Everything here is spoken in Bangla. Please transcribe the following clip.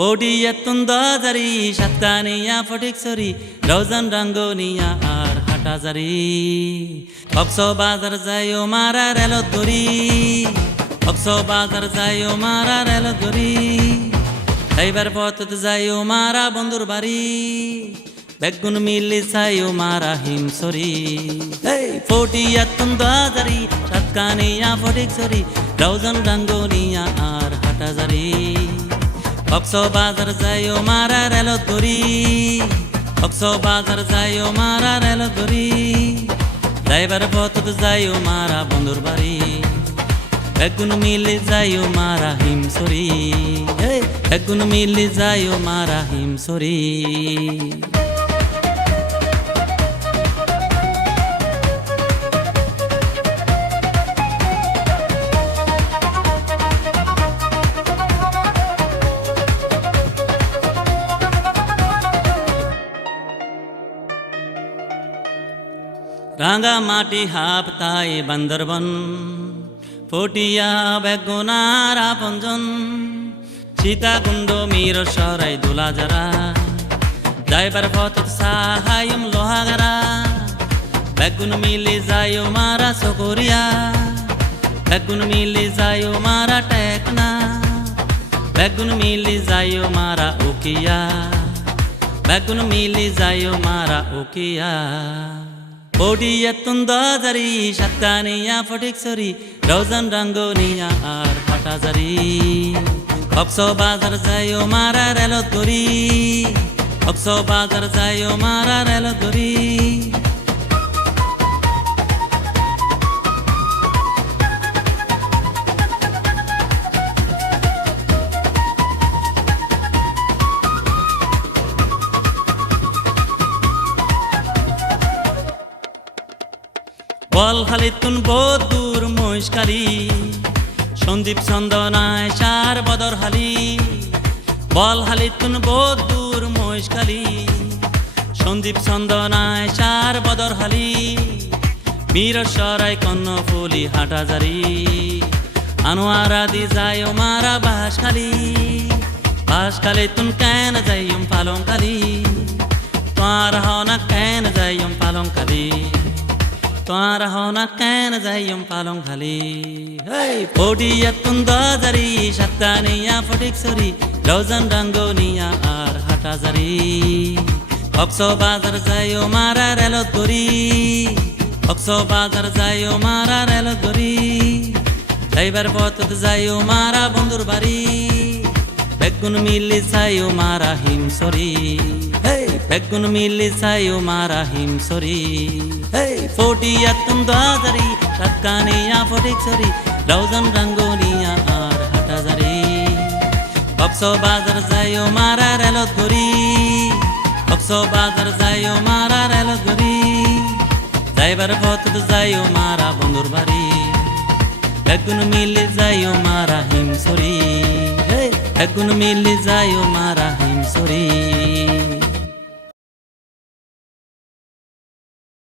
পডিয়াতুন দাজারি সাতকানিয়া ফটিকছড়ি রওজান রাঙ্গনিয়া আর হাটাজারি কক্সবাজার যাইও মারা রেলত ধরি কক্সবাজার যাইও মারা রেলত ধরি যাইবার পথত যাইও মারা বন্ধুর বাড়ি বেগুন মিলি চাইও মারা হিমছড়ি পডিয়াতুন দাজারি সাতকানিয়া ফটিকছড়ি রওজান রাঙ্গনিয়া আর হাটাজারি কক্সবাজার যাইও মারা রেলত ধরি কক্সবাজার যাইও মারা রেলত ধরি যাইবার পথত যাইও মারা বন্ধুর বাড়ি বেগুন মিলি যাইও মারা হিমছড়ি বেগুন মিলি যাইও মারা হিমছড়ি রাঙা মাটি হাপতায় বান্দরবন ফটিয়া বেগুনার আপনজন সীতাকুণ্ড মির সরাই দুলাজারা যাইবার পথত সাহায়ম লোহাগারা বেগুন মিলি যাইও মারা সকরিয়া বেগুন মিলি যাইও মারা টেকনা বেগুন মিলি যাইও মারা উকিয়া বেগুন মিলি যাইও মারা উকিয়া পডিয়াতুন দাজারি সাতকানিয়া ফটিকছড়ি রওজান রাঙ্গনিয়া আর হাটাজারি কক্সবাজার যাইও মারা রেলত ধরি কক্সবাজার যাইও মারা রেলত ধরি বলখালিতুন বদুর মহিষকালী সন্দীপ চন্দনায় সার বদরহালি বলখালিতুন বদুর মহিষকালী সন্দীপ চন্দনায় সার বদরহালি মীর সরাই কর্ণফুলি হাটাজারি আনোয়ারাদি যাইও মারা বাঁশখালী তুন কেন যাইম পালংকালি তোমার হনা কেন যাইম পালংকালি তোমার হনা কেন যাইম পালংখালি পডিয়াতুন দাজারি সাতকানিয়া ফটিকছড়ি রওজান রাঙ্গনিয়া আর হাটাজারি কক্সবাজার যাইও মারা রেলত ধরি কক্সবাজার যাইও মারা রেলত ধরি যাইবার পথত যাইও মারা বন্ধুর বাড়ি বেগুন মিলি চাইও মারা হিমছড়ি বেগুন মিলি চাইও মারা হিমছড়ি পডিয়াতুন দাজারি সাতকানিয়া ফটিকছড়ি রওজান রাঙ্গনিয়া আর হাটাজারি কক্সবাজার যাইও মারা রেলত ধরি কক্সবাজার যাইও মারা রেলত ধরি যাইবার পথত যাইও মারা বন্ধুর বাড়ি বেগুন মিলি যাইও মারা হিমছড়ি বেগুন মিলি যাইও মারা হিমছড়ি।